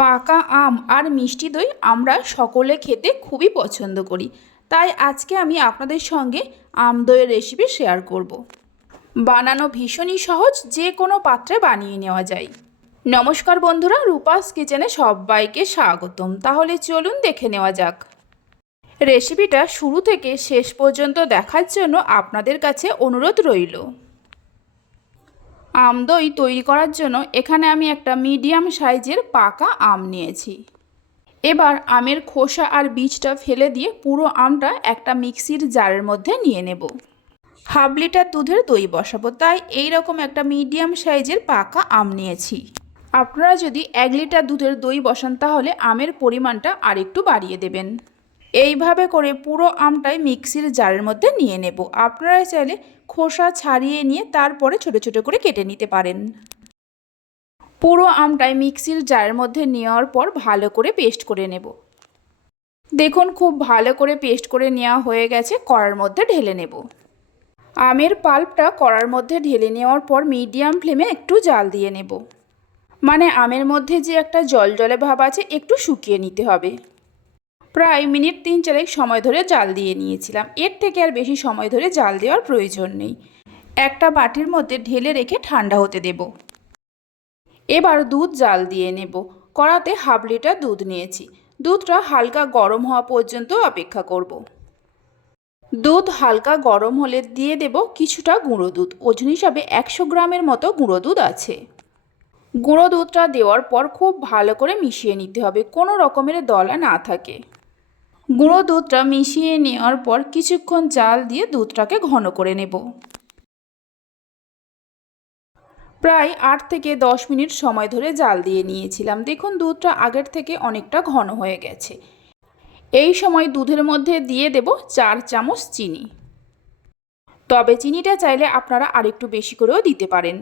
পাকা আম আর মিষ্টি দই আমরা সকলে খেতে খুবই পছন্দ করি। তাই আজকে আমি আপনাদের সঙ্গে আম দইয়ের রেসিপি শেয়ার করব। বানানো ভীষণই সহজ, যে কোনো পাত্রে বানিয়ে নেওয়া যায়। নমস্কার বন্ধুরা, রূপাস কিচেনে সবাইকে স্বাগতম। তাহলে চলুন দেখে নেওয়া যাক। রেসিপিটা শুরু থেকে শেষ পর্যন্ত দেখার জন্য আপনাদের কাছে অনুরোধ রইল। আম দই তৈরি করার জন্য এখানে আমি একটা মিডিয়াম সাইজের পাকা আম নিয়েছি। এবার আমের খোসা আর বীজটা ফেলে দিয়ে পুরো আমটা একটা মিক্সির জারের মধ্যে নিয়ে নেব। হাফ লিটার দুধের দই বসাবো, তাই এই রকম একটা মিডিয়াম সাইজের পাকা আম নিয়েছি। আপনারা যদি এক লিটার দুধের দই বসান, তাহলে আমের পরিমাণটা আরেকটু বাড়িয়ে দেবেন। এইভাবে করে পুরো আমটাই মিক্সির জারের মধ্যে নিয়ে নেব। আপনারা চাইলে খোসা ছাড়িয়ে নিয়ে তারপরে ছোট ছোট করে কেটে নিতে পারেন। পুরো আমটাই মিক্সির জারের মধ্যে নেওয়ার পর ভালো করে পেস্ট করে নেব। দেখুন, খুব ভালো করে পেস্ট করে নেওয়া হয়ে গেছে, কড়ার মধ্যে ঢেলে নেব। আমের পাল্পটা কড়ার মধ্যে ঢেলে নেওয়ার পর মিডিয়াম ফ্লেমে একটু জাল দিয়ে নেব। মানে আমের মধ্যে যে একটা জল জলে ভাব আছে, একটু শুকিয়ে নিতে হবে। প্রায় মিনিট তিন চারেক সময় ধরে জাল দিয়ে নিয়েছিলাম। এর থেকে আর বেশি সময় ধরে জাল দেওয়ার প্রয়োজন নেই। একটা বাটির মধ্যে ঢেলে রেখে ঠান্ডা হতে দেব। এবার দুধ জাল দিয়ে নেব। কড়াতে হাফ লিটার দুধ নিয়েছি। দুধটা হালকা গরম হওয়া পর্যন্ত অপেক্ষা করব। দুধ হালকা গরম হলে দিয়ে দেব কিছুটা গুঁড়ো দুধ। ওজন হিসাবে একশো গ্রামের মতো গুঁড়ো দুধ আছে। গুঁড়ো দুধটা দেওয়ার পর খুব ভালো করে মিশিয়ে নিতে হবে। কোনো রকমের দলা না থাকে। গুঁড়ো দুধটা মিশিয়ে নেওয়ার পর কিছুক্ষণ জাল দিয়ে দুধটাকে ঘন করে নেব। প্রায় আট থেকে দশ মিনিট সময় ধরে জাল দিয়ে নিয়েছিলাম। দেখুন, দুধটা আগের থেকে অনেকটা ঘন হয়ে গেছে। এই সময় দুধের মধ্যে দিয়ে দেব চার চামচ চিনি। তবে চিনিটা চাইলে আপনারা আরেকটু বেশি করেও দিতে পারেন।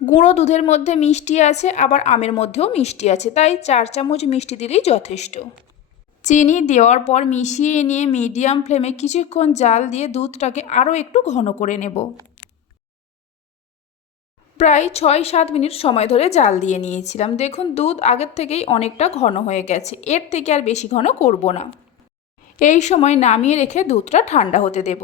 গুঁড়ো দুধের মধ্যে মিষ্টি আছে, আবার আমের মধ্যেও মিষ্টি আছে, তাই চার চামচ মিষ্টি দিলেই যথেষ্ট। চিনি দেওয়ার পর মিশিয়ে নিয়ে মিডিয়াম ফ্লেমে কিছুক্ষণ জাল দিয়ে দুধটাকে আরও একটু ঘন করে নেব। প্রায় ছয় সাত মিনিট সময় ধরে জাল দিয়ে নিয়েছিলাম। দেখুন, দুধ আগের থেকেই অনেকটা ঘন হয়ে গেছে। এর থেকে আর বেশি ঘন করব না। এই সময় নামিয়ে রেখে দুধটা ঠান্ডা হতে দেব।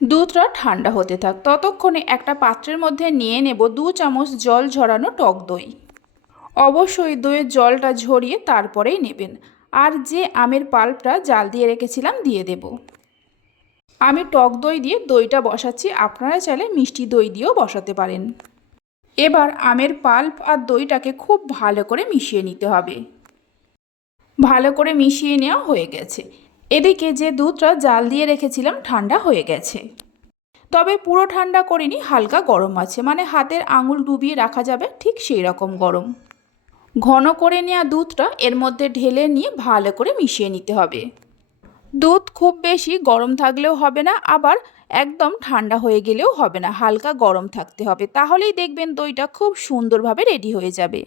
দুধটা ঠান্ডা হতে থাক। ততক্ষণে একটা পাত্রের মধ্যে নিয়ে নেব দু চামচ জল ঝরানো টক দই। অবশ্যই দইয়ের জলটা ঝরিয়ে তারপরেই নেবেন। আর যে আমের পাল্পটা জাল দিয়ে রেখেছিলাম দিয়ে দেব। আমি টক দই দিয়ে দইটা বসাচ্ছি। আপনারা চাইলে মিষ্টি দই দিয়েও বসাতে পারেন। এবার আমের পাল্প আর দইটাকে খুব ভালো করে মিশিয়ে নিতে হবে। ভালো করে মিশিয়ে নেওয়া হয়ে গেছে। এদিকে যে দুধটা জাল দিয়ে রেখেছিলাম ঠান্ডা হয়ে গেছে। তবে পুরো ঠান্ডা করিনি, হালকা গরম আছে। মানে হাতের আঙুল ডুবিয়ে রাখা যাবে ঠিক সেই রকম গরম। ঘন করে নেওয়া দুধটা এর মধ্যে ঢেলে নিয়ে ভালো করে মিশিয়ে নিতে হবে। দুধ খুব বেশি গরম থাকলেও হবে না, আবার একদম ঠান্ডা হয়ে গেলেও হবে না, হালকা গরম থাকতে হবে। তাহলেই দেখবেন দইটা খুব সুন্দরভাবে রেডি হয়ে যাবে।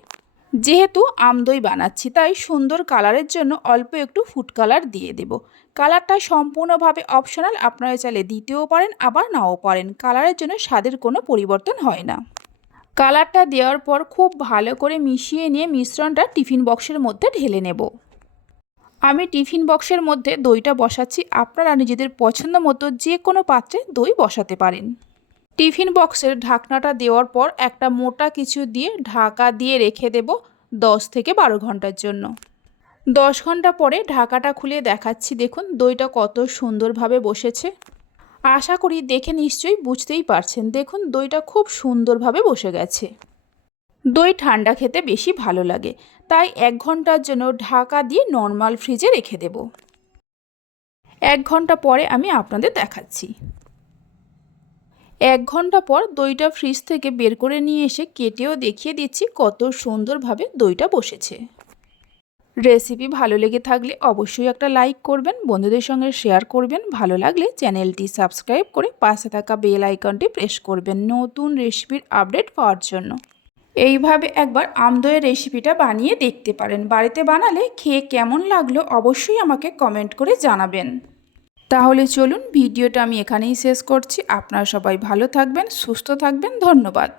যেহেতু আম দই বানাচ্ছি, তাই সুন্দর কালারের জন্য অল্প একটু ফুড কালার দিয়ে দেব। কালারটা সম্পূর্ণভাবে অপশনাল, আপনারা চাইলে দিতেও পারেন, আবার নাও পারেন। কালারের জন্য স্বাদের কোনো পরিবর্তন হয় না। কালারটা দেওয়ার পর খুব ভালো করে মিশিয়ে নিয়ে মিশ্রণটা টিফিন বক্সের মধ্যে ঢেলে নেব। আমি টিফিন বক্সের মধ্যে দইটা বসাচ্ছি। আপনারা নিজেদের পছন্দ মতো যে কোনো পাত্রে দই বসাতে পারেন। টিফিন বক্সের ঢাকনাটা দেওয়ার পর একটা মোটা কিছু দিয়ে ঢাকা দিয়ে রেখে দেব দশ থেকে বারো ঘণ্টার জন্য। দশ ঘণ্টা পরে ঢাকাটা খুলে দেখাচ্ছি। দেখুন, দইটা কত সুন্দরভাবে বসেছে। আশা করি দেখে নিশ্চয়ই বুঝতেই পারছেন। দেখুন, দইটা খুব সুন্দরভাবে বসে গেছে। দই ঠান্ডা খেতে বেশি ভালো লাগে। তাই এক ঘণ্টার জন্য ঢাকা দিয়ে নর্মাল ফ্রিজে রেখে দেব। এক ঘণ্টা পরে আমি আপনাদের দেখাচ্ছি। এক ঘণ্টা পর দইটা ফ্রিজ থেকে বের করে নিয়ে এসে কেটেও দেখিয়ে দিচ্ছি কত সুন্দরভাবে দইটা বসেছে। রেসিপি ভালো লেগে থাকলে অবশ্যই একটা লাইক করবেন, বন্ধুদের সঙ্গে শেয়ার করবেন, ভালো লাগলে চ্যানেলটি সাবস্ক্রাইব করে পাশে থাকা বেল আইকনটি প্রেস করবেন নতুন রেসিপির আপডেট পাওয়ার জন্য। এইভাবে একবার আমদয়ের রেসিপিটা বানিয়ে দেখতে পারেন। বাড়িতে বানালে খেয়ে কেমন লাগল অবশ্যই আমাকে কমেন্ট করে জানাবেন। তাহলে চলুন, ভিডিওটা আমি এখানেই শেষ করছি। আপনারা সবাই ভালো থাকবেন, সুস্থ থাকবেন, ধন্যবাদ।